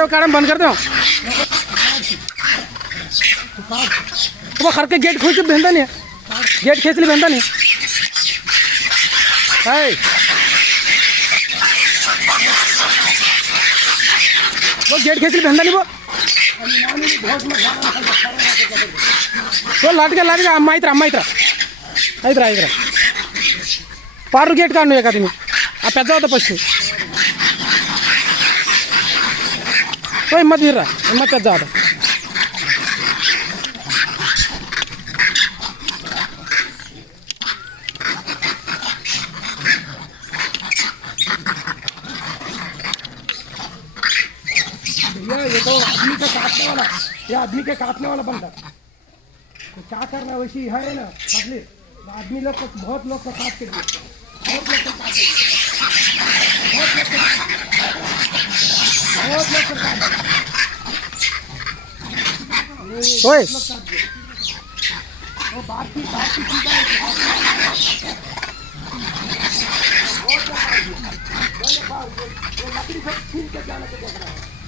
वीडियो कारण बंद कर दो। वो खर के गेट खोल के बहनता नहीं, गेट खींच ली बहनता नहीं है। वो गेट खींच ली बहनता नहीं वो लाट के अम्मा इधर पारू गेट काढू एका तुम्ही पेद्दा होता फस्ट हिम्मत वीररा हिम्मत पेद्दा होता ये तो आदमी का काटने वाला, ये आदमी के काटने वाला बनता तो क्या करना वैसी है ना पब्लिक आदमी लोग को बहुत लोग को काट के दिए बहुत लोग को काटे ओए वो बात की सीधा है लकड़ी सब छीन के जाने के देख रहा है।